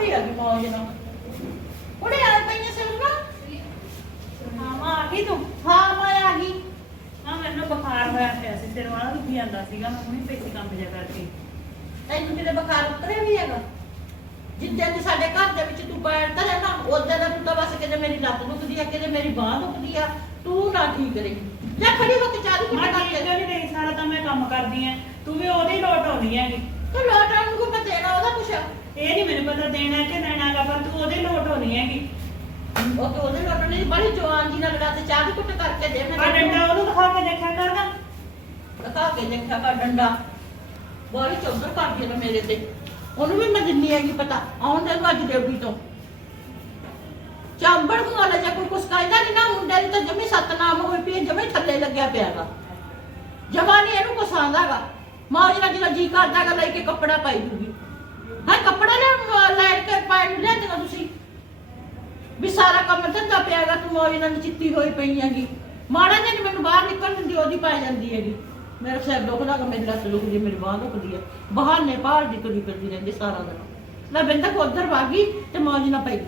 ਲਾ ਪਈ ਆ ਗਈ ਮੌਜ ਨਾਲ। ਉਹਨੇ ਆ ਪਈਆਂ ਸਿਰ ਨਾ ਹਾਂ ਮਾਂ ਆ ਗਈ ਤੂੰ? ਹਾਂ ਮੈਂ ਆ ਗਈ। ਹਾਂ ਮੈਨੂੰ ਬੁਖਾਰ ਹੋਇਆ ਪਿਆ ਸੀ ਸਿਰ ਵਾਲਾ ਦੁਖੀ ਜਾਂਦਾ ਸੀਗਾ ਮੈਂ ਹੁਣੇ ਪੈਸੇ ਕੰਮ ਜਿਹਾ ਕਰਕੇ। ਤੈਨੂੰ ਕਿਤੇ ਬੁਖਾਰ ਉਤਰਿਆ ਵੀ ਹੈਗਾ? ਜਿੱਦਾਂ ਦੀ ਸਾਡੇ ਘਰ ਦੇ ਵਿੱਚ ਤੂੰ ਬੈਠਦਾ ਰਹਿ ਨਾ ਉਦੋਂ ਦਾ ਤੂੰ ਤਾਂ ਬਸ ਕਿਤੇ ਮੇਰੀ ਲੱਤ ਦੁਖਦੀ ਆ ਕਿਤੇ ਮੇਰੀ ਬਾਹ ਦੁਖਦੀ ਆ ਤੂੰ ਨਾ ਠੀਕ ਰਹੀ। ਜਾ ਖੜੀ ਹੋ ਕੇ ਚਾਹ ਦੀ ਮੈਂ ਕੁੱਟ ਠੀਕ ਕਰਕੇ। ਨਹੀਂ ਰਹੀ ਸਾਰਾ ਤਾਂ ਮੈਂ ਕੰਮ ਕਰਦੀ ਐ ਤੂੰ ਵੀ ਉਹਦੀ ਲੋਟ ਆਉਣੀ ਹੈਗੀ। ਤੂੰ ਲੋਟ ਨੂੰ ਕੋਈ ਦੇਣਾ ਉਹਦਾ ਕੁਛ? ਇਹ ਨਹੀਂ ਮੈਨੂੰ ਪਤਾ ਦੇਣਾ ਕਿ ਦੇਣਾ ਗਾ ਪਰ ਤੂੰ ਉਹਦੀ ਲੋਟ ਆਉਣੀ ਹੈਗੀ। ਉਹ ਤੇ ਉਹਦੇ ਲੋਟ ਨਹੀਂ ਬੜੀ ਜਵਾਨ ਜੀ ਨਾਲ ਲੜਾ ਤੇ ਚਾਹ ਦੀ ਕੁੱਟ ਕਰਕੇ ਦੇ ਆ ਡੰਡਾ ਉਹਨੂੰ ਦਿਖਾ ਕੇ ਦੇਖਿਆ ਕਰਦਾ ਦਿਖਾ ਕੇ ਦੇਖਿਆ ਕਰ ਡੰਡਾ। ਬੜੀ ਚੌਧਰ ਕਰਦੀ ਨਾ ਮੇਰੇ ਤੇ। ਉਹਨੂੰ ਵੀ ਮੈਂ ਦਿੰਨੀ ਹੈਗੀ ਪਤਾ ਆਉਣ ਦੇ ਅੱਜ ਡਿਊਟੀ ਤੋਂ। ਚਾਂਬੜ ਨੂੰ ਵਾਲਾ ਜੇ ਕੋਈ ਕੁਛ ਕਹਿੰਦਾ ਨਹੀਂ ਨਾ ਮੁੰਡੇ ਦੀ ਤਾਂ ਜਮੀ ਸਤਨਾਮ ਹੋਈ ਪਈ ਜਮੀ ਥੱਲੇ ਲੱਗਿਆ ਪਿਆਗਾ ਜਵਾਨੀ ਇਹਨੂੰ ਕੁਛ ਆਂਦਾਗਾ ਮੌਜ ਨਾਲ ਜਿਹੜਾ ਜੀ ਕਰਦਾਗਾ ਲੈ ਕੇ ਕੱਪੜਾ ਪਾਈ ਦੂਗੀ ਹਾਂ ਕੱਪੜਾ ਲੈ ਲੈ ਕੇ ਪਾਈ ਨੂੰ ਲੈ ਦੇਗਾ ਤੁਸੀਂ। ਵੀ ਸਾਰਾ ਕੰਮ ਧੰਦਾ ਪਿਆਗਾ ਤੂੰ ਮੌਜ ਨਾਲ ਚਿੱਤੀ ਹੋਈ ਪਈ ਹੈਗੀ। ਮਾੜਾ ਜਿਹਾ ਨੀ ਮੈਨੂੰ ਬਾਹਰ ਨਿਕਲਣ ਦਿੰਦੀ ਉਹਦੀ ਪਾਈ ਜਾਂਦੀ ਹੈਗੀ। ਮੇਰਾ ਸਿਰ ਦੁਖਦਾ ਗਾ ਮੇਰੀ ਲੱਤ ਦੁਖਦੀ ਮੇਰੀ ਬਾਹ ਦੁਖਦੀ ਹੈ। ਬਹਾਨੇ ਬਾਹਰ ਦੀ ਤੁਰੀ ਫਿਰਦੀ ਰਹਿੰਦੀ ਸਾਰਾ ਦਿਨ। ਲੈ ਬਿੰਦਾ ਕੋ ਉਧਰ ਵਾਗੀ ਤੇ ਮੌਜ ਨਾ ਪਈ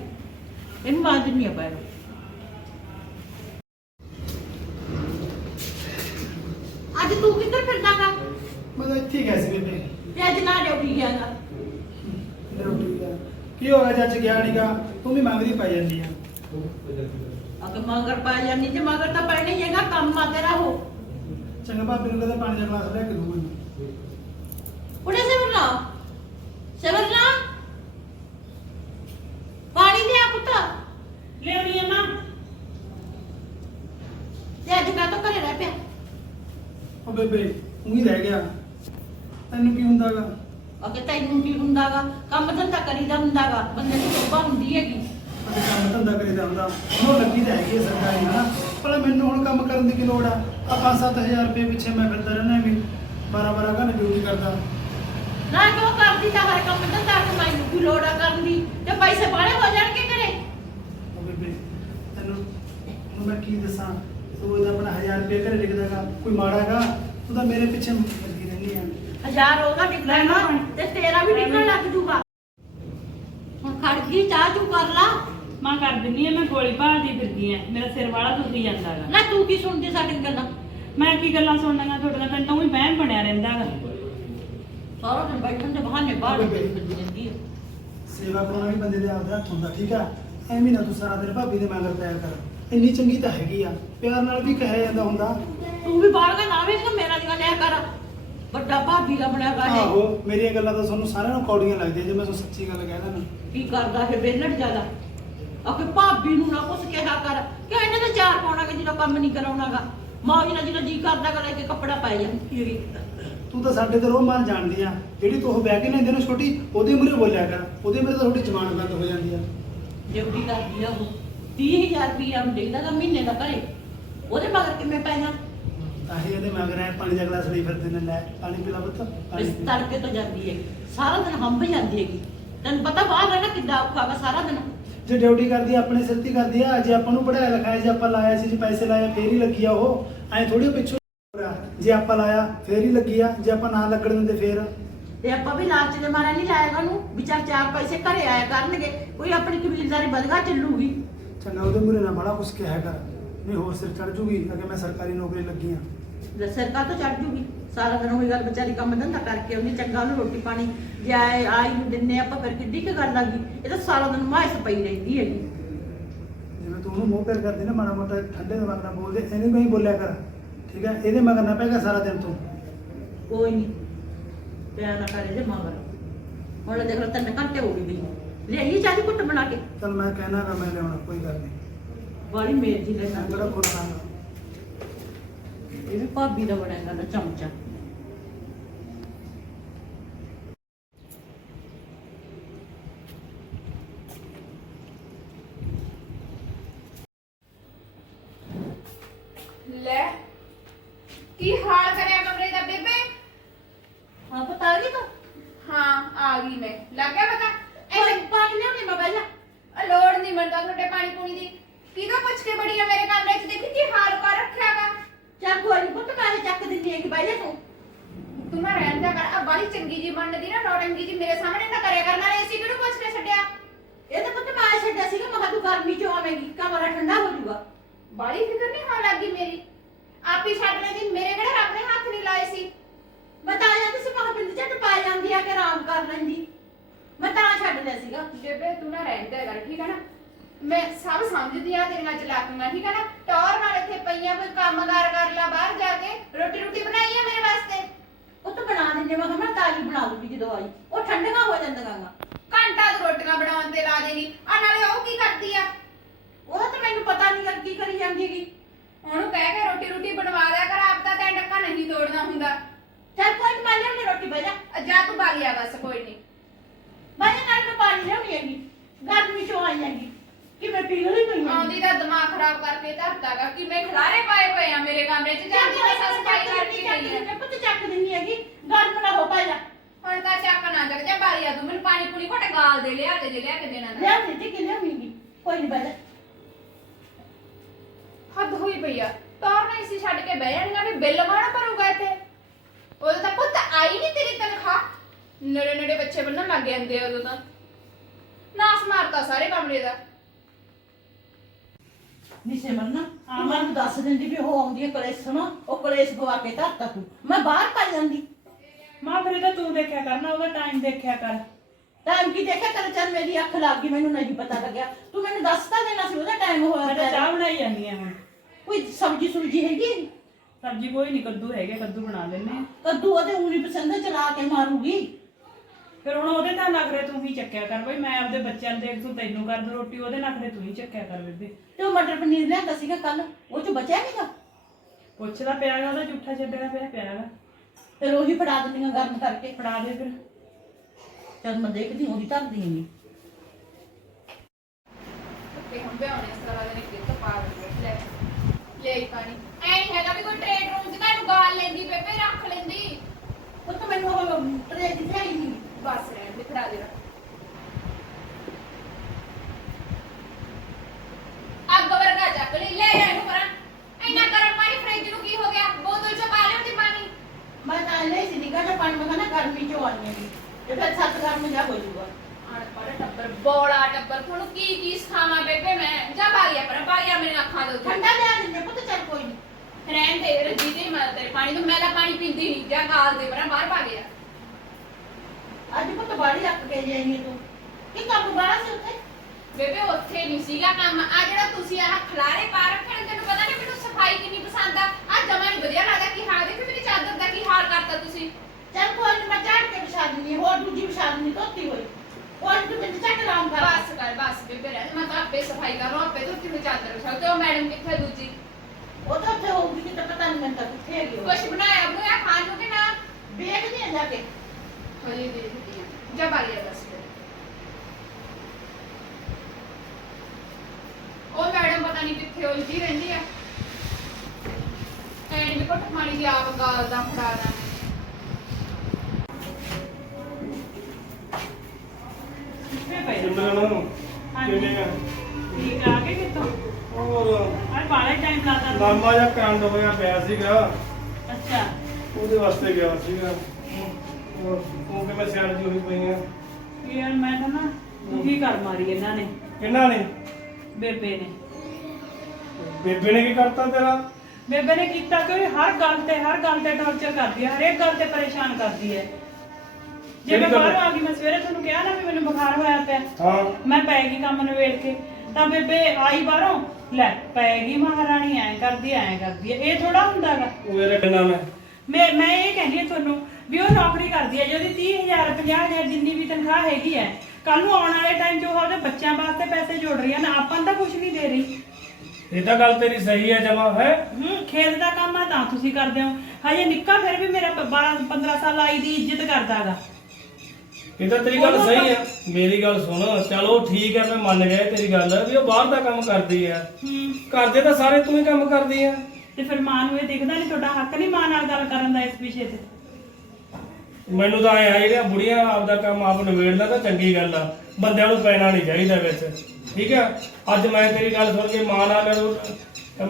ਇਹਨੂੰ ਮਾਂ ਦਿੰਨੀ ਆ ਅੱਜ ਤੂੰ ਕਿੱਧਰ ਫਿਰਦਾਗਾ ਮੈਂ ਤਾਂ ਇੱਥੇ ਹੀ ਗਿਆ ਸੀ ਬੇਬੇ। ਤੇ ਅੱਜ ਨਾ ਡਿਊਟੀ ਗਿਆਗਾ ਕੀ ਹੋ ਗਿਆ ਜੱਜ ਗਿਆ ਨੀਗਾ? ਤੂੰ ਵੀ ਮੰਗਦੀ ਪਾਈ ਜਾਂਦੀ ਆ। ਅਗੇ ਮਗਰ ਪਾ ਜਾਂਦੀ ਤੇ ਮਗਰ ਤਾਂ ਪੈਣਾ ਹੀ ਹੈਗਾ ਕੰਮ ਆ ਤੇਰਾ ਹੋ ਚੰਗਾ ਭਾਬੀ ਨੂੰ ਕਹਿੰਦਾ ਪਾਣੀ ਦਾ ਗਲਾਸ ਲੈ ਕੇ ਦੂ ਉੜੇ ਸਿਵਰਨਾ ਸਿਵਰਨਾ ਪਾਣੀ ਦੇ ਆ ਪੁੱਤ। ਲਿਆਉਣੀ ਆ ਮਾਂ। ਤੇ ਅੱਜ ਕਾ ਘਰੇ ਰਹਿ ਪਿਆ? ਉਹ ਬੇਬੇ ਉਹੀ ਰਹਿ ਗਿਆ। ਤੈਨੂੰ ਕੀ ਹੁੰਦਾਗਾ? ਅਗੇ ਤੈਨੂੰ ਕੀ ਹੁੰਦਾਗਾ? ਕੰਮ ਧੰਦਾ ਕਰੀਦਾ ਹੁੰਦਾਗਾ। ਬੰਦੇ ਦੀ ਸੋਭਾ ਹੁੰਦੀ ਹੈਗੀ। ਅਤੇ ਕੰਮ ਧੰਦਾ ਕਰੀਦਾ ਹੁੰਦਾ। ਉਹ ਲੱਗੀ ਤਾਂ ਹੈਗੀ ਸਰਕਾਰੀ ਹਨਾ? ਪਰ ਮੈਨੂੰ ਹੁਣ ਕੰਮ ਕਰਨ ਦੀ ਕੀ ਲੋੜ ਆ? ਆ 5-7000 ਰੁਪਏ ਪਿੱਛੇ ਮੈਂ ਫਿਰਦਾ ਰਹਿਣਾ ਵੀ 12-12 ਘੰਟੇ ਡਿਊਟੀ ਕਰਦਾ। ਨਾ ਕਿਉਂ ਕਰਦੀ ਤਾਂ ਹਰ ਕੰਮ ਧੰਦਾ ਕਮਾਈ ਨੂੰ ਕੀ ਲੋੜ ਆ ਕਰਨ ਦੀ? ਤੇ ਪੈਸੇ ਬਾੜੇ ਹੋ ਜਾਣਗੇ ਘਰੇ। ਉਹ ਬੇਬੇ ਤੈਨੂੰ ਹੁਣ ਮੈਂ ਕੀ ਦੱਸਾਂ? ਤੂੰ ਇਹਦਾ ਆਪਣਾ 1000 ਰੁਪਏ ਘਰੇ ਲਿਖਦਾਗਾ। ਕੋਈ ਮਾੜਾਗਾ? ਤੂੰ ਤਾਂ ਮੇਰੇ ਪਿੱਛੇ ਹਜ਼ਾਰ ਉਹਦਾ ਨਿਕਲਣਾ ਤੇ ਤੇਰਾ ਵੀ ਨਿਕਲਣ ਲੱਗ ਜੂਗਾ। ਹੁਣ ਖੜ ਗਈ ਚਾਹ ਚੂ ਕਰ ਲਾ। ਮਾਂ ਕਰ ਦਿੰਨੀ ਆ ਮੈਂ ਗੋਲੀ ਭਾਲਦੀ ਫਿਰਦੀ ਐ ਮੇਰਾ ਸਿਰ ਵਾਲਾ ਦੁਖੀ ਜਾਂਦਾ ਗਾ। ਨਾ ਤੂੰ ਕੀ ਸੁਣਦੀ ਸਾਡੀ ਗੱਲਾਂ? ਮੈਂ ਕੀ ਗੱਲਾਂ ਸੁਣਨੀਆਂ ਤੁਹਾਡੀਆਂ ਤੈਨੂੰ ਤਾਂ ਵੀ ਵਹਿਮ ਬਣਿਆ ਰਹਿੰਦਾ ਗਾ। ਸਾਰਾ ਦਿਨ ਬੈਠਣ ਦੇ ਬਹਾਨੇ ਬਾਹਰ ਫਿਰਦੀ ਰਹਿੰਦੀ ਹੈ ਸੇਵਾ ਕਰਾਉਣਾ ਵੀ ਬੰਦੇ ਦੇ ਆਪਦੇ ਹੱਥ ਹੁੰਦਾ ਠੀਕ ਆ? ਐਵੇਂ ਨਾ ਤੂੰ ਸਾਰਾ ਦਿਨ ਭਾਬੀ ਦੇ ਮਗਰ ਪਿਆ ਕਰ। ਇੰਨੀ ਚੰਗੀ ਤਾਂ ਹੈਗੀ ਆ ਪਿਆਰ ਨਾਲ ਵੀ ਕਹਿਆ ਜਾਂਦਾ ਹੁੰਦਾ। ਤੂੰ ਵੀ ਬਾਹਰ ਦਾ ਨਾ ਵੇਖ ਮੇਰਾ ਦੀਆਂ ਲਿਆ ਕਰ। ਵੱਡਾ ਭਾਬੀ ਦਾ ਬਣਿਆ ਗਾ ਇਹ। ਆਹੋ ਮੇਰੀਆਂ ਗੱਲਾਂ ਤਾਂ ਤੁਹਾਨੂੰ ਸਾਰਿਆਂ ਨੂੰ ਕੌੜੀਆਂ ਲੱਗਦੀਆਂ ਜੇ ਮੈਂ ਤੁਹਾਨੂੰ ਸੱਚੀ ਗੱਲ ਕਹਿ ਦਿੰਦਾ। ਕੀ ਕਰਦਾ ਇਹ ਵੇਲੜ ਜ਼ਿਆਦਾ? ਆਖੇ ਭਾਬੀ ਨੂੰ ਨਾ ਕੁਛ ਕਿਹਾ ਕਰ। ਕਿ ਇਹਨੇ ਤਾਂ ਚਾਰ ਪਾਉਣਾ ਕਿ ਜਿਹੜਾ ਕੰਮ ਨਹੀਂ ਕਰਾਉਣਾਗਾ। ਮੌਜ ਨਾਲ ਜਿਹੜਾ ਜੀ ਕਰਦਾ ਕਰ ਲੈ ਕੇ ਕੱਪੜਾ ਪਾਈ ਜਾਂਦੀ ਹੈਗੀ ਤੂੰ ਤਾਂ ਸਾਡੇ ਤੇ ਰੋਹ ਮਾਰ ਜਾਣਦੀ ਆ। ਜਿਹੜੀ ਤੂੰ ਉਹ ਬਹਿ ਕੇ ਲੈਂਦੇ ਨੂੰ ਛੋਟੀ ਉਹਦੇ ਮੂਹਰੇ ਬੋਲਿਆ ਕਰ। ਉਹਦੇ ਮੂਹਰੇ ਤਾਂ ਤੁਹਾਡੀ ਜ਼ਬਾਨ ਬੰਦ ਹੋ ਜਾਂਦੀ ਆ। ਡਿਊਟੀ ਕਰਦੀ ਆ ਉਹ। 30000 ਰੁਪਇਆ ਮਿਲਦਾ ਮਹੀਨੇ ਦਾ ਘਰੇ ਉਹਦੇ ਮਗਰ ਕਿਵੇਂ ਪੈਣਾ? ਤਾਂ ਹੀ ਇਹਦੇ ਮਗਰ ਐ ਪਾਣੀ ਦਾ ਗਲਾਸ ਲਈ ਫਿਰਦੇ ਨੇ ਲੈ ਪਾਣੀ ਪੀ ਲਾ ਪੁੱਤ ਪਾਣੀ ਇਸ ਪੀ। ਤੜਕੇ ਤੋਂ ਜਾਂਦੀ ਹੈਗੀ ਸਾਰਾ ਦਿਨ ਹੰਭ ਜਾਂਦੀ ਹੈਗੀ। ਤੈਨੂੰ ਪਤਾ ਬਾਹਰ ਰਹਿਣਾ ਕਿੱਦਾਂ ਔਖਾ ਵਾ ਸਾਰਾ ਦਿਨ। ਜੇ ਡਿਊਟੀ ਕਰਦੀ ਆ ਆਪਣੇ ਸਿਰ ਤੇ ਹੀ ਕਰਦੀ ਆ ਜੇ ਆਪਾਂ ਨੂੰ ਪੜਾਇਆ ਲਿਖਾਇਆ ਜੇ ਆਪਾਂ ਲਾਇਆ ਸੀ ਜੇ ਪੈਸੇ ਲਾਇਆ ਫੇਰ ਹੀ ਲੱਗੀ ਆ ਉਹ। ਐ ਥੋੜੀ ਪਿੱਛੋਂ ਜੇ ਆਪਾਂ ਲਾਇਆ ਫੇਰ ਹੀ ਲੱਗੀ ਆ। ਜੇ ਆਪਾਂ ਨਾ ਲੱਗਣ ਦਿੰਦੇ ਫੇਰ। ਤੇ ਆਪਾਂ ਵੀ ਲਾਲਚ ਦੇ ਮਾਰੇ ਨਹੀਂ ਲਾਏਗਾ ਉਹਨੂੰ ਵਿਚਾਰ ਚਾਰ ਪੈਸੇ ਘਰੇ ਆਇਆ ਕਰਨਗੇ ਕੋਈ ਆਪਣੀ ਕਬੀਲਦਾਰੀ ਵਧਗਾ ਚੱਲੂਗੀ। ਚੰਗਾ ਉਹਦੇ ਮੂਹਰੇ ਨਾ ਬੜਾ ਕੁਛ ਕਿਹਾ ਕਰ। ਨਹੀਂ ਹੋਰ ਸਿਰ ਚੜ ਜੂਗੀ ਅਗੇ ਮੈਂ ਸਰਕਾਰੀ ਨੌਕਰੀ ਲੱਗੀ ਆ। ਲੈ ਸਰਕਾਰ ਤੋਂ ਚੜ ਜੂਗੀ? ਸਾਰਾ ਦਿਨ ਉਹੀ ਗੱਲ ਵਿਚਾਰੀ ਕੰਮ ਧੰਦਾ ਕਰਕੇ ਉਹਨੇ ਚੰਗਾ ਉਹਨੂੰ ਰੋਟੀ ਪਾਣੀ ਜੇ ਆਏ ਆਈ ਨੂੰ ਦਿੰਨੇ ਆਪਾਂ ਫਿਰ ਕਿੱਡੀ ਕੁ ਗੱਲ ਆ ਗਈ? ਇਹ ਤਾਂ ਸਾਰਾ ਦਿਨ ਮਾਇਸ ਪਈ ਰਹਿੰਦੀ ਹੈਗੀ। ਜਿਵੇਂ ਤੂੰ ਉਹਨੂੰ ਮੋਹ ਪਿਆਰ ਕਰਦੀ ਨਾ ਮਾੜਾ ਮੋਟਾ ਠੰਡੇ ਦਿਮਾਗ ਨਾਲ ਬੋਲਦੇ ਇਹਨੂੰ ਨਹੀਂ ਬੋਲਿਆ ਕਰ ਠੀਕ ਹੈ? ਇਹਦੇ ਮਗਰ ਨਾ ਪੈਗਾ ਸਾਰਾ ਦਿਨ ਤੂੰ। ਕੋਈ ਨਹੀਂ ਪਿਆ ਨਾ ਕਰੇ ਜੇ ਮਗਰ। ਹੁਣ ਦੇਖ ਲਓ ਤਿੰਨ ਘੰਟੇ ਹੋ ਗਏ ਗਈ ਲਿਆਈ ਚਾਹ ਦੀ ਕੁੱਟ ਬਣਾ ਕੇ। ਚਲ ਮੈਂ ਕਹਿਣਾ ਕਿ ਮੈਂ ਲਿਆਉਣਾ ਕੋਈ ਗੱਲ ਨਹੀਂ। ਵਾਲੀ ਮੇਰ ਜੀ ਲੈਣਾ ਕਿਹੜਾ ਖੁਦ ਖਾਣਾ ਇਹ ਵੀ ਭਾਬੀ ਦਾ ਬਣਾਏਗਾ ਨਾ ਚਮਚਾ। ਲੈ ਕੀ ਹਾਲ ਕਰਿਆ ਕਮਰੇ ਦਾ ਬੇਬੇ? ਹਾਂ ਪਤਾ ਗਈ ਤੂੰ? ਹਾਂ ਆ ਗਈ ਮੈਂ। ਲੱਗ ਗਿਆ ਪਤਾ? ਐਸੇ ਐਸੇ ਪਾਣੀ ਲਿਆਉਣੀ ਮੈਂ ਪਹਿਲਾਂ। ਆ ਲੋੜ ਨਹੀਂ ਮੰਨਦਾ ਤੁਹਾਡੇ ਪਾਣੀ ਪੂਣੀ ਦੀ। ਪੁੱਛ ਕੇ ਬੜੀ ਆ ਮੇਰੇ ਕਮਰੇ 'ਚ? ਦੇਖੀ ਕੀ ਹਾਲ ਕਰ ਰੱਖਿਆਗਾ ਚੱਲ ਕੋਈ ਪੁੱਤ ਕਾਹੇ ਚੱਕ ਦਿੰਦੀ ਹੈ ਕਿ ਬਾਈ ਤੂੰ। ਤੂੰ ਮੈਂ ਰਹਿੰਦਾ ਕਰ। ਆ ਬੜੀ ਚੰਗੀ ਜੀ ਬਣਦੀ ਨਾ ਨੌਰੰਗੀ ਜੀ ਮੇਰੇ ਸਾਹਮਣੇ ਨਾ ਕਰਿਆ ਕਰਨਾ ਏਸੀ ਕਿਹਨੂੰ ਪੁੱਛ ਕੇ ਛੱਡਿਆ? ਸੀਗਾ ਮੈਂ ਕਿਹਾ ਤੂੰ ਗਰਮੀ ਚੋਂ ਆਵੇਂਗੀ ਕਮਰਾ ਠੰਡਾ ਹੋ ਜਾਊਗਾ। ਬਾਲੀ ਫਿਕਰ ਨਹੀਂ ਹਾਂ ਲੱਗੀ ਮੇਰੀ? ਆਪੀ ਛੱਡ ਲੈਂਦੀ ਮੇਰੇ ਕਿਹੜੇ ਰੱਬ ਨੇ ਹੱਥ ਨਹੀਂ ਲਾਏ ਸੀ? ਬਤਾ ਜਾਂਦੀ ਸੀ ਮੈਂ ਕਿਹਾ ਬਿੰਦ ਝੱਟ ਪਾ ਜਾਂਦੀ ਆ ਕਿ ਆਰਾਮ ਕਰ ਲੈਂਦੀ। ਮੈਂ ਤਾਂ ਛੱਡ ਲਿਆ ਸੀਗਾ। ਬੇਬੇ ਤੂੰ ਨਾ ਰਹਿੰਦਾ ਕਰ ਠੀਕ ਹੈ ਨਾ? ਮੈਂ ਸਭ ਸਮਝਦੀ ਆ ਤੇਰੀਆਂ ਚਲਾਕੀਆਂ ਠੀਕ ਹੈ ਨਾ? ਟੌਰ ਨਾਲ ਇੱਥੇ ਪਈਆਂ ਕੋਈ ਕੰਮਕਾਰ ਕਰ ਲਾ ਬਾਹਰ ਜਾ ਕੇ। ਰੋਟੀ ਰੋਟੀ ਬਣਾਈ ਆ ਮੇਰੇ ਵਾਸਤੇ? ਉਹ ਤਾਂ ਬਣਾ ਦਿੰਦੇ ਮੈਂ ਕਿਹਾ ਮੈਂ ਤਾਜੀ ਬਣਾ ਲੂਗੀ ਜਦੋਂ ਆਈ। ਉਹ ਠੰਡੀਆਂ ਹੋ ਜਾਂਦੀਆਂ ਗਾ ਘੰਟਾ ਤੂੰ ਰੋਟੀਆਂ ਬਣਾਉਣ ਤੇ ਲਾ ਦੇਗੀ ਆ ਨਾਲੇ ਉਹ ਕੀ ਕਰਦੀ ਆ? ਉਹਦਾ ਤਾਂ ਮੈਨੂੰ ਪਤਾ ਨਹੀਂ ਲੱਗ ਕਰੀ ਜਾਂਦੀ ਗੀ। ਉਹਨੂੰ ਕਹਿ ਕੇ ਰੋਟੀ ਰੋਟੀ ਬਣਵਾ ਦਿਆ ਕਰ ਆਪ ਤਾਂ ਤੈਂ ਡੱਕਾ ਨਹੀਂ ਤੋੜਨਾ ਹੁੰਦਾ। ਚੱਲ ਕੋਈ ਨੀ, ਮੈਂ ਲਿਆਉਣੀ ਰੋਟੀ ਬਹਿ ਜਾ। ਆ ਜਾ ਤੂੰ ਬਾਗਿਆ ਬਸ ਕੋਈ ਨਹੀਂ ਮੈਂ ਨਾਲ ਮੈਂ ਪਾਣੀ ਲਿਆਉਣੀ ਹੈਗੀ। ਕਿ ਮੈਂ ਪਿਘਲੀ ਪਈ ਹਾਂ ਆਉਂਦੀ ਦਾ ਦਿਮਾਗ ਖਰਾਬ ਕਰਕੇ ਧਰਤਾਗਾ ਕਿ ਮੈਂ ਖਲਾਰੇ ਪਾਏ ਹੋਏ ਆ ਮੇਰੇ ਕਮਰੇ 'ਚ ਜਾਂਦੀ ਮੈਂ ਸਫ਼ਾਈ ਕਰਕੇ ਗਈ ਆ? ਮੈਂ ਪੁੱਤ ਚੱਕ ਦਿੰਨੀ ਹੈਗੀ ਗਰਮ ਨਾ ਹੋ ਪਾਇਆ ਹੁਣ ਤਾਂ ਚੱਕ ਨਾ ਜਗ ਜਾ ਬਾਰੀ ਆ ਤੂੰ ਮੈਨੂੰ ਪਾਣੀ ਪੂਣੀ ਘਟ ਗਾਲ ਦੇ ਲਿਆ ਕੇ ਦੇ ਲਿਆ ਕੇ ਦੇਣਾ ਨਾ ਲਿਆ ਦਿੱਤੀ ਕਿ ਲਿਆਉਣੀ ਕੋਈ ਨਹੀਂ ਜਾ। ਹੱਦ ਹੋਈ ਪਈ ਆ ਤੌਰ ਨਹੀਂ ਸੀ ਛੱਡ ਕੇ ਬਹਿ ਜਾਣੀਆਂ ਵੀ ਬਿੱਲ ਕੌਣ ਭਰੂਗਾ ਇੱਥੇ। ਉਦੋਂ ਤਾਂ ਪੁੱਤ ਆਈ ਨਹੀਂ ਤੇਰੀ ਤਨਖਾਹ। ਨੜੇ ਨੜੇ ਬੱਚੇ ਬੰਨਣ ਲੱਗ ਜਾਂਦੇ ਆ ਉਦੋਂ ਤਾਂ। ਨਾਸ ਮਾਰਤਾ ਸਾਰੇ ਕਮਰੇ ਦਾ। ਨਿਸੇ ਮਰਨਾ ਤੂੰ ਮੈਨੂੰ ਦੱਸ ਦਿੰਦੀ ਵੀ ਉਹ ਆਉਂਦੀ ਹੈ ਕਲੇਸ਼ ਸੁਣੋ ਉਹ ਕਲੇਸ਼ ਗਵਾ ਕੇ ਧਰਤਾ ਤੂੰ। ਮੈਂ ਬਾਹਰ ਪਾ ਜਾਂਦੀ। ਮਾਂ ਫਿਰ ਇਹ ਤਾਂ ਤੂੰ ਦੇਖਿਆ ਕਰਨਾ ਉਹਦਾ ਟਾਈਮ ਦੇਖਿਆ ਕਰ। ਟਾਈਮ ਕੀ ਦੇਖਿਆ ਕਰ? ਚੱਲ ਮੇਰੀ ਅੱਖ ਲੱਗ ਗਈ ਮੈਨੂੰ ਨਹੀਂ ਪਤਾ ਲੱਗਿਆ। ਤੂੰ ਮੈਨੂੰ ਦੱਸ ਤਾਂ ਦੇਣਾ ਸੀ ਉਹਦਾ ਟਾਈਮ ਹੋਇਆ ਮੈਂ ਤਾਂ ਪਿਆ। ਚਾਹ ਬਣਾਈ ਜਾਂਦੀ ਆ ਹੁਣ। ਕੋਈ ਸਬਜੀ ਸੁਬਜੀ ਹੈਗੀ ਸਬਜ਼ੀ ਕੋਈ ਨਹੀਂ ਕੱਦੂ ਹੈਗੇ ਕੱਦੂ ਬਣਾ ਲੈਨੇ ਆ। ਕੱਦੂ ਉਹਦੇ ਉਂਗਲੀ ਪਸੰਦ ਹੈ, ਚਲਾ ਕੇ ਮਾਰੂਗੀ। ਫਿਰ ਹੁਣ ਉਹਦੇ ਤਾਂ ਨਖਰੇ ਤੂੰ ਹੀ ਚੱਕਿਆ ਕਰ ਬਈ ਮੈਂ ਆਪਦੇ ਬੱਚਿਆਂ ਨੂੰ ਦੇਖ ਤੂੰ ਤੈਨੂੰ ਕਰ ਦੂੰ ਰੋਟੀ ਉਹਦੇ ਨਖਰੇ ਤੂੰ ਹੀ ਚੱਕਿਆ ਕਰ ਬੇਬੇ। ਤੇ ਉਹ ਮਟਰ ਪਨੀਰ ਲਿਆਂਦਾ ਸੀਗਾ ਕੱਲ ਉਹ ਚ ਬਚਿਆ ਨਹੀਂਗਾ ਪੁੱਛਦਾ ਪਿਆ ਗਾ ਉਹਦਾ ਜੂਠਾ ਛੱਡਿਆ ਪਿਆ ਪਿਆ ਗਾ। ਫਿਰ ਉਹੀ ਫੜਾ ਦਿੰਦੀਆਂ ਗਰਮ ਕਰਕੇ। ਫੜਾ ਦੇ ਫਿਰ। ਜਦ ਮੈਂ ਦੇਖਦੀ ਉਹਦੀ ਧਰਦੀ ਨਹੀਂ ਤੇ ਹੁਣ ਬਿਆਉਣੇ ਇਸ ਤਰ੍ਹਾਂ ਦੇ ਨੇ ਕਿਤੇ ਪਾ ਦੇ ਲੈ। ਲੈ ਪਾਣੀ ਐ ਨਹੀਂ ਹੈਗਾ ਵੀ ਕੋਈ ਟ੍ਰੇਡ ਰੂਮ 'ਚ ਤੁਹਾਨੂੰ ਗਾਲ ਲੈਂਦੀ ਬੇਬੇ ਰੱਖ ਲੈਂਦੀ। ਉਹ ਤਾਂ ਮੈਨੂੰ ਉਹ ਟਰੇ ਕਿੱਥੇ ਆਈ ਨਹੀਂ ਬਸ ਰਹਿਣ ਦੇ ਫੜਾ ਦੇ ਅੱਗ ਵਰਗਾ ਚੱਕ ਲਈ ਲੈ ਜਾ ਇਹਨੂੰ ਪਰਾਂ। ਇੰਨਾ ਗਰਮ ਪਾਣੀ ਫ੍ਰਿਜ ਨੂੰ ਕੀ ਹੋ ਗਿਆ? ਬੋਤਲ 'ਚ ਪਾ ਲਿਆਉਂਦੀ ਪਾਣੀ। ਮੈਂ ਤਾਂ ਲੈ ਸੀ ਨਿਕਾ ਪਾਣੀ ਮੈਂ ਕਹਿੰਦਾ ਗਰਮੀ ਚੋਂ ਆਈ ਹੈਗੀ। ਤੇ ਫਿਰ ਸੱਤ ਗਰਮ ਜਾ ਹੋ ਜਾਊਗਾ। ਅਨਪੜ੍ਹ ਟੱਬਰ ਬੋੜਾ ਟੱਬਰ ਤੁਹਾਨੂੰ ਕੀ ਕੀ ਸਿਖਾਵਾਂ ਬੇਬੇ ਮੈਂ? ਜਾ ਬਾਰੀਆ ਪਰ ਬਾਰੀਆ ਮੇਰੀਆਂ ਅੱਖਾਂ ਦੇ ਉੱਤੇ। ਠੰਡਾ ਲਿਆ ਦਿੰਦੇ ਪੁੱਤ ਚੱਲ ਕੋਈ ਨਹੀਂ ਰਹਿਣ ਦੇ ਰਜੀ ਦੇ ਮੈਂ ਤੇਰੇ ਪਾਣੀ ਤੋਂ ਮੈਲਾ ਪਾਣੀ ਪੀਂਦੀ ਨਹੀਂ ਜਾ ਗਾਲ ਦੇ ਪਰਾਂ ਬਾਹਰ ਪਾ ਗਿਆ ਅੱਜ ਪੁੱਤ ਬਾੜੀ ਰੱਖ ਕੇ ਜਾਈਏ ਤੂੰ। ਕੀ ਕੰਮ ਬਾੜਾ ਸੀ ਉੱਥੇ? ਬੇਬੇ ਉੱਥੇ ਨਹੀਂ ਸੀਗਾ ਕੰਮ। ਆ ਜਿਹੜਾ ਤੁਸੀਂ ਆਹ ਖਲਾਰੇ ਪਾ ਰੱਖੇ ਨੇ ਤੈਨੂੰ ਪਤਾ ਨਹੀਂ ਮੈਨੂੰ ਸਫ਼ਾਈ ਕਿੰਨੀ ਪਸੰਦ ਆ। ਆ ਜਮਾ ਨਹੀਂ ਵਧੀਆ ਲੱਗਦਾ ਕੀ ਹਾਲ ਦੇਖੋ ਮੇਰੀ ਚਾਦਰ ਦਾ ਕੀ ਹਾਲ ਕਰਤਾ ਤੁਸੀਂ। ਚੱਲ ਕੋਈ ਨਹੀਂ ਮੈਂ ਝਾੜ ਕੇ ਵਿਛਾ ਦਿੰਦੀ ਹਾਂ, ਹੋਰ ਦੂਜੀ ਵਿਛਾ ਦਿੰਦੀ ਧੋਤੀ ਹੋਈ। ਕੋਈ ਤੂੰ ਮੈਨੂੰ ਚੱਕ ਆਰਾਮ ਕਰ। ਬਸ ਕਰ ਬਸ ਬੇਬੇ ਰਹਿ ਮੈਂ ਤਾਂ ਆਪੇ ਸਫ਼ਾਈ ਕਰਾਂ ਆਪੇ ਤੋਂ ਕਿਵੇਂ ਚਾਦਰ ਵਿਛਾਉ ਤੇ ਉਹ ਮੈਡਮ ਕਿੱਥੇ ਦੂਜੀ? ਉਹ ਤਾਂ ਉੱਥੇ ਹੋਊਗੀ ਕਿਤੇ ਪਤਾ ਨਹੀਂ ਮੈਨੂੰ ਤਾਂ ਕਿੱਥੇ ਹੈਗੀ ਉਹ। ਕੁਛ ਬਣਾਇਆ ਬਣਾਇਆ ਖਾਣ ਨੂੰ ਕਿ ਨਾ? ਵੇਖਦੀ ਆ ਜਾ ਕੇ। ਹਲੇ ਦੇਖਦੀ ਆ। ਜਾ ਬਾਰੀਆ ਦੱਸ ਫਿਰ ਉਹ ਮੈਡਮ ਪਤਾ ਨਹੀਂ ਕਿੱਥੇ ਉਲਝੀ ਰਹਿੰਦੀ ਆ। ਐਂਡ ਵੀ ਘੁੱਟ ਪਾਣੀ ਦੀ ਆਪ ਗਾਲ ਦਾ ਫੜਾ ਦਾ ਪਈ ਸਿਮਰਨ ਹਾਂਜੀ। ਕਿਵੇਂ ਆ ਠੀਕ ਆ ਕੇ ਕਿੱਥੋਂ? ਹੋਰ? ਆ ਬਾਲੇ ਟਾਈਮ ਲਾਤਾ। ਲਾਂਬਾ ਜਿਹਾ ਕੰਡ ਹੋਇਆ ਪਿਆ ਸੀਗਾ। ਅੱਛਾ। ਉਹਦੇ ਵਾਸਤੇ ਗਿਆ ਸੀਗਾ। ਉਹ ਕਿ ਮੈਂ ਸਿਆਣ ਜੀ ਹੋਈ ਪਈ ਆ? ਯਾਰ ਮੈਂ ਤਾਂ ਨਾ ਦੁਖੀ ਕਰ ਮਾਰੀ ਇਹਨਾਂ ਨੇ। ਕਿੰਨਾ ਨੇ? ਬੇਬੇ ਨੇ। ਬੇਬੇ ਨੇ ਕੀ ਕਰਤਾ ਤੇਰਾ? ਬੇਬੇ ਨੇ ਕੀਤਾ ਕਿ ਹਰ ਗੱਲ ਤੇ ਹਰ ਗੱਲ ਤੇ ਟੌਰਚਰ ਕਰਦੀ ਹੈ ਹਰੇਕ ਗੱਲ ਤੇ ਪਰੇਸ਼ਾਨ ਕਰਦੀ ਹੈ ਜੇ ਮੈਂ ਕਿਹੜੀ ਗੱਲ? ਬਾਹਰੋਂ ਆ ਗਈ ਮੈਂ ਸਵੇਰੇ ਤੁਹਾਨੂੰ ਕਿਹਾ ਨਾ ਵੀ ਮੈਨੂੰ ਬੁਖਾਰ ਹੋਇਆ ਪਿਆ। ਹਾਂ। ਮੈਂ ਪੈ ਗਈ ਕੰਮ ਨਵੇੜ ਕੇ। ਤਾਂ ਬੇਬੇ ਆਈ ਬਾਹਰੋਂ। ਲੈ ਪੈ ਗਈ ਮਹਾਰਾਣੀ ਐ ਕਰਦੀ ਐ ਕਰਦੀ ਐ ਇਹ ਥੋੜਾ ਹੁੰਦਾਗਾ। ਉਹ ਇਹਦਾ ਕਿੰਨਾ ਮੈਂ ਮੈਂ ਮੈਂ ਇਹ ਕਹਿੰਦੀ ਹਾਂ ਤੁਹਾਨੂੰ ਵੀ ਉਹ ਨੌਕਰੀ ਕਰਦੀ ਹੈ ਜੇ ਉਹਦੀ 30000 50000 ਜਿੰਨੀ ਵੀ ਤਨਖਾਹ ਹੈਗੀ ਹੈ ਕੱਲ ਨੂੰ ਆਉਣ ਵਾਲੇ ਟਾਈਮ 'ਚ ਉਹ ਉਹਦੇ ਬੱਚਿਆਂ ਵਾਸਤੇ ਪੈਸੇ ਜੋੜ ਰਹੀ ਹੈ ਨਾ ਆਪਾਂ ਨੂੰ ਤਾਂ ਕੁਝ ਨਹੀਂ ਦੇ ਰਹੀ। ਇਹ ਤਾਂ ਗੱਲ ਤੇਰੀ ਸਹੀ ਹੈ ਜਮਾ ਹੈ? ਹੂੰ ਖੇਤ ਦਾ ਕੰਮ ਆ ਤਾਂ ਤੁਸੀਂ ਕਰਦੇ ਹੋ। ਹਜੇ ਨਿੱਕਾ ਫਿਰ ਵੀ ਮੇਰਾ 12 15 ਸਾਲ ਆਈ ਦੀ ਇੱਜ਼ਤ ਕਰਦਾਗਾ ਇਹ ਤਾਂ ਤੇਰੀ ਗੱਲ ਸਹੀ ਹੈ। ਮੇਰੀ ਗੱਲ ਸੁਣ ਚਲੋ ਠੀਕ ਹੈ ਮੈਂ ਮੰਨ ਗਿਆ ਤੇਰੀ ਗੱਲ ਵੀ ਉਹ ਬਾਹਰ ਦਾ ਕੰਮ ਕਰਦੀ ਆ ਹੂੰ। ਕਰਦੇ ਤਾਂ ਸਾਰੇ ਤੂੰ ਹੀ ਕੰਮ ਕਰਦੀ ਆ ਤੇ ਫਿਰ ਮਾਂ ਨੂੰ ਇਹ ਦਿਖਦਾ ਨਹੀਂ ਤੁਹਾਡਾ ਹੱਕ ਨਹੀਂ ਮਾਂ ਨਾਲ ਗੱਲ ਕਰਨ ਦਾ ਇਸ ਵਿਸ਼ੇ ਤੇ। ਮੈਨੂੰ ਤਾਂ ਐ ਜਿਹੜੀਆਂ ਬੁੜੀਆਂ ਆਪਦਾ ਕੰਮ ਆਪ ਨਿਬੇੜਨਾ ਤਾਂ ਚੰਗੀ ਗੱਲ ਆ। ਬੰਦਿਆਂ ਨੂੰ ਪੈਣਾ ਨਹੀਂ ਚਾਹੀਦਾ ਵਿੱਚ। ਠੀਕ ਆ? ਅੱਜ ਮੈਂ ਤੇਰੀ ਗੱਲ ਸੁਣ ਕੇ ਮਾਂ ਨਾਲ ਮੈਨੂੰ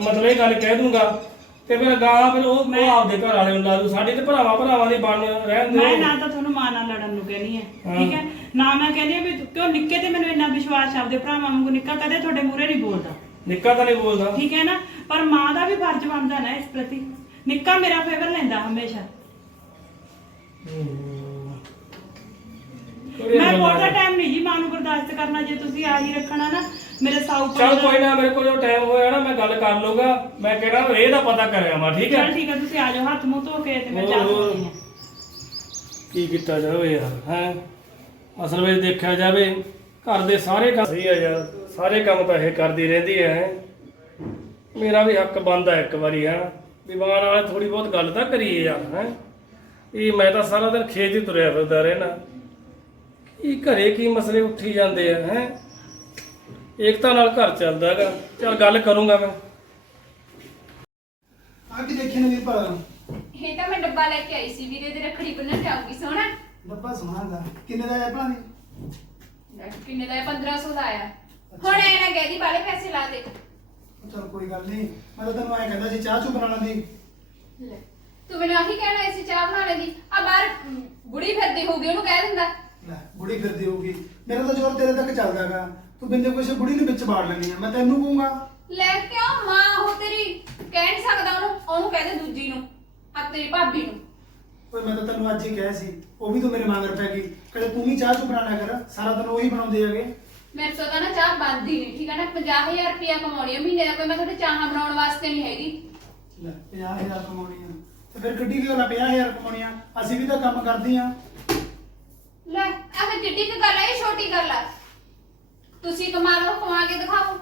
ਮਤਲਬ ਇਹ ਗੱਲ ਕਹਿ ਦੂੰਗਾ ਤੇ ਫਿਰ ਗਾਂ ਫਿਰ ਉਹ ਉਹ ਆਪਦੇ ਘਰ ਵਾਲੇ ਨੂੰ ਲਾ ਦੂ। ਸਾਡੀ ਤੇ ਭਰਾਵਾਂ ਭਰਾਵਾਂ ਦੀ ਬਣ ਰਹਿਣ ਮੈਂ ਦੇ ਨਾ ਤਾਂ ਤੁਹਾਨੂੰ ਮਾਂ ਨਾਲ ਲੜਨ ਨੂੰ ਕਹਿਣੀ ਹੈ। ਠੀਕ ਹੈ ਨਾ ਮੈਂ ਕਹਿੰਦੀ ਵੀ ਤੂੰ- ਕਿਉਂ ਨਿੱਕੇ ਤੇ ਮੈਨੂੰ ਇੰਨਾ ਵਿਸ਼ਵਾਸ ਆਪਦੇ ਭਰਾਵਾਂ ਵਾਂਗੂ ਨਿੱਕਾ ਕਦੇ ਤੁਹਾਡੇ ਮੂਹਰੇ ਨਹੀਂ ਬੋਲਦਾ। ਨਿੱਕਾ ਤਾਂ ਨਹੀਂ ਬੋਲਦਾ। ਠੀਕ ਹੈ ਨਾ? ਪਰ ਮਾਂ ਦਾ ਵੀ ਫਰਜ਼ ਬਣਦਾ ਨਾ ਇਸ ਪ੍ਰਤੀ। ਨਿੱਕਾ ਮੇਰਾ ਫੇਵਰ ਲੈਂਦਾ ਹਮੇਸ਼ਾ। ਮੈਂ ਬਹੁਤਾ ਟਾਈਮ ਨਹੀਂ ਜੀ ਮਾਂ ਨੂੰ ਬਰਦਾਸ਼ਤ ਕਰਨਾ ਜੇ ਤੁਸੀਂ ਆਹੀ ਰੱਖਣਾ ਨਾ ਮੇਰੇ ਸਾਊ ਚੱਲ ਕੋਈ ਨਾ ਮੇਰੇ ਕੋਲ ਜੋ ਟਾਈਮ ਹੋਇਆ ਨਾ ਮੈਂ ਗੱਲ ਕਰ ਲੂੰਗਾ ਮੈਂ ਕਿਹੜਾ ਇਹ ਦਾ ਪਤਾ ਕਰਿਆ ਮੈਂ ਠੀਕ ਹੈ? ਚਲ ਠੀਕ ਹੈ ਤੁਸੀਂ ਆ ਜਾਓ ਹੱਥ ਮੂੰਹ ਧੋ ਕੇ ਤੇ ਮੈਂ ਚਾਹ ਹੋਰ, ਹੋਰ। ਪੀਣੀ ਹੈ। ਕੀ ਕੀਤਾ ਜਾਵੇ ਯਾਰ ਹੈ? ਅਸਲ ਵਿੱਚ ਦੇਖਿਆ ਜਾਵੇ ਘਰ ਦੇ ਸਾਰੇ ਕੰਮ ਸਹੀ ਆ ਯਾਰ ਸਾਰੇ ਕੰਮ ਤਾਂ ਇਹ ਕਰਦੀ ਰਹਿੰਦੀ ਹੈ। ਮੇਰਾ ਵੀ ਹੱਕ ਬਣਦਾ ਇੱਕ ਵਾਰੀ ਹੈ? ਵਿਵਾਨ ਵਾਲੇ ਥੋੜੀ ਬਹੁਤ ਗੱਲ ਤਾਂ ਕਰੀਏ ਯਾਰ ਹੈ? ਇਹ ਮੈਂ ਤਾਂ ਸਾਰਾ ਦਿਨ ਖੇਤ ਹੀ ਤੁਰਿਆ ਫਿਰਦਾ ਰਹਿਣਾ ਇਹ ਘਰੇ ਕੀ ਮਸਲੇ ਉੱਠੀ ਜਾਂਦੇ ਆ ਹੈ? ਏਕਤਾ ਨਾਲ ਘਰ ਚੱਲਦਾ ਹੈਗਾ। ਚੱਲ ਗੱਲ ਕਰੂੰਗਾ ਮੈਂ। ਆ ਕੀ ਦੇਖਿਆ ਨਵੀਂ ਭਲਾ ਇਹ ਤਾਂ ਮੈਂ ਡੱਬਾ ਲੈ ਕੇ ਆਈ ਸੀ ਵੀਰੇ ਦੇ ਰੱਖੜੀ ਬੰਨਣ ਜਾਊਂਗੀ ਸੋਹਣਾ। ਡੱਬਾ ਸੋਹਣਾ ਦਾ ਕਿੰਨੇ ਦਾ ਆਇਆ ਭਲਾ ਦੀ ਕਿੰਨੇ ਦਾ ਹੈ 1500 ਦਾ ਆਇਆ। ਹੁਣ ਐ ਨਾ ਕਹਿ ਦੀ ਬਾਲੇ ਪੈਸੇ ਲਾ ਦੇ। ਚਲ ਕੋਈ ਗੱਲ ਨਹੀਂ। ਮੈਂ ਤਾਂ ਤੈਨੂੰ ਐਂ ਕਹਿੰਦਾ ਸੀ ਚਾਹ ਚੂ ਬਣਾਉਣ ਦੀ ਲੈ, ਤੂੰ ਮੈਨੂੰ ਆਹੀ ਕਹਿਣਾ ਸੀ ਚਾਹ ਬਣਾਉਣੇ ਦੀ। ਆ ਬਾਹਰ ਬੁੜੀ ਫਿਰਦੀ ਹੋਊਗੀ ਉਹਨੂੰ ਕਹਿ ਦਿੰਦਾ। ਲੈ ਬੁੜੀ ਫਿਰਦੀ ਹੋਊਗੀ। ਮੇਰਾ ਤਾਂ ਜ਼ੋਰ ਤੇਰੇ ਤੱਕ ਚੱਲਦਾਗਾ ਤੂੰ ਬਿੰਦੇ ਕੋਈ ਬੁੜੀ ਨੂੰ ਵਿੱਚ ਬਾੜ ਲੈਣੀ ਆ ਮੈਂ ਤੈਨੂੰ ਕਹੂੰਗਾ। ਲੈ ਕਿਉਂ ਮਾਂ ਉਹ ਤੇਰੀ? ਕਹਿ ਨਹੀਂ ਸਕਦਾ ਉਹਨੂੰ ਉਹਨੂੰ ਕਹਿ ਦੇ ਦੂਜੀ ਨੂੰ ਆ ਤੇਰੀ ਭਾਬੀ ਨੂੰ। ਓਏ ਮੈਂ ਤਾਂ ਤੈਨੂੰ ਅੱਜ ਹੀ ਕਿਹਾ ਸੀ ਉਹ ਵੀ ਤੂੰ ਮੇਰੇ ਮਗਰ ਪੈ ਗਈ। ਕਦੇ ਤੂੰ ਵੀ ਚਾਹ ਚੂ ਬਣਾਣਾ ਕਰ ਸਾਰਾ ਦਿਨ ਉਹੀ ਬਣਾਉਂਦੇ ਹੈਗੇ। ਮੇਰੇ ਤੋਂ ਤਾਂ ਨਾ ਚਾਹ ਬੰਦੀ ਨਹੀਂ ਠੀਕ ਹੈ ਨਾ? 50000 ਰੁਪਇਆ ਕਮਾਉਣੀ ਆ ਮਹੀਨੇ ਦਾ ਕੋਈ ਮੈਂ ਤੁਹਾਡੇ ਚਾਹਾਂ ਬਣਾਉਣ ਵਾਸਤੇ ਨਹੀਂ ਹੈਗੀ। ਲੈ 50000 ਕਮਾਉਣੀ ਆ। ਤੇ ਫਿਰ ਗੱਡੀ ਕਿਉਂ ਨਾ 50000 ਕਮਾਉਣੀ ਆ? ਅਸੀਂ ਵੀ ਤਾਂ ਕੰਮ ਕਰਦੇ ਆ ਲੈ ਆਹ ਜਿੱਡੀ ਕੁ ਗੱਲ ਹੈ ਇਹ ਛੋਟੀ ਗੱਲ ਆ। ਤੁਸੀਂ ਕਮਾ ਲਓ, ਕਮਾ ਕੇ ਦਿਖਾਓ।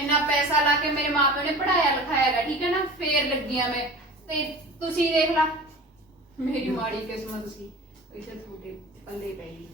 ਇੰਨਾ ਪੈਸਾ ਲਾ ਕੇ ਮੇਰੇ ਮਾਪਿਆਂ ਨੇ ਪੜਾਇਆ ਲਿਖਾਇਆਗਾ ਠੀਕ ਹੈ ਨਾ? ਫੇਰ ਲੱਗੀਆਂ ਮੈਂ। ਤੇ ਤੁਸੀਂ ਦੇਖ ਲਾ। ਮੇਰੀ ਮਾੜੀ ਕਿਸਮਤ ਸੀ। ਇਸੇ ਤੁਹਾਡੇ ਪੱਲੇ ਪੈ ਗਈ।